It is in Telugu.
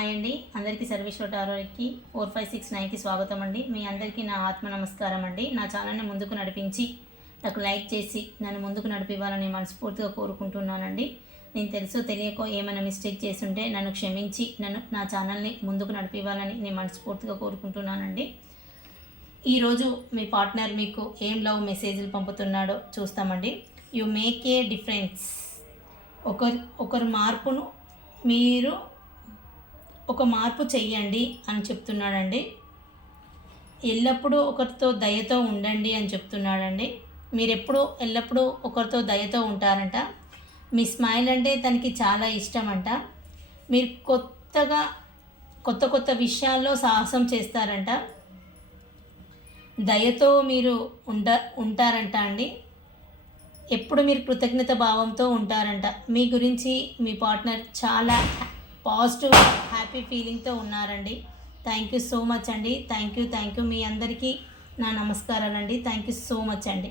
హాయ్ అండి, అందరికీ సర్వేశ్వరరావుకి 4569కి స్వాగతం అండి. మీ అందరికీ నా ఆత్మ నమస్కారం అండి. నా ఛానల్ని ముందుకు నడిపించి నాకు లైక్ చేసి నన్ను ముందుకు నడిపివ్వాలని మనస్ఫూర్తిగా కోరుకుంటున్నానండి. నేను తెలుసో తెలియకో ఏమైనా మిస్టేక్ చేస్తుంటే నన్ను క్షమించి నా ఛానల్ని ముందుకు నడిపివ్వాలని నేను మనస్ఫూర్తిగా కోరుకుంటున్నానండి. ఈరోజు మీ పార్ట్నర్ మీకు ఏం లవ్ మెసేజ్లు పంపుతున్నాడో చూస్తామండి. You make a difference. ఒకరి మార్పును మీరు ఒక మార్పు చెయ్యండి అని చెప్తున్నాడండి. ఎల్లప్పుడూ ఒకరితో దయతో ఉండండి అని చెప్తున్నాడండి. ఎల్లప్పుడూ ఒకరితో దయతో ఉంటారంట. మీ స్మైల్ అంటే తనకి చాలా ఇష్టం అంట. మీరు కొత్త విషయాల్లో సాహసం చేస్తారంట. దయతో మీరు ఉంటారంట అండి. ఎప్పుడు మీరు కృతజ్ఞత భావంతో ఉంటారంట. మీ గురించి మీ పార్ట్నర్ చాలా పాజిటివ్ హ్యాపీ ఫీలింగ్తో ఉన్నారండి. థ్యాంక్ యూ సో మచ్ అండి. Thank you. మీ అందరికీ నా నమస్కారాలండి. థ్యాంక్ యూ సో మచ్ అండి.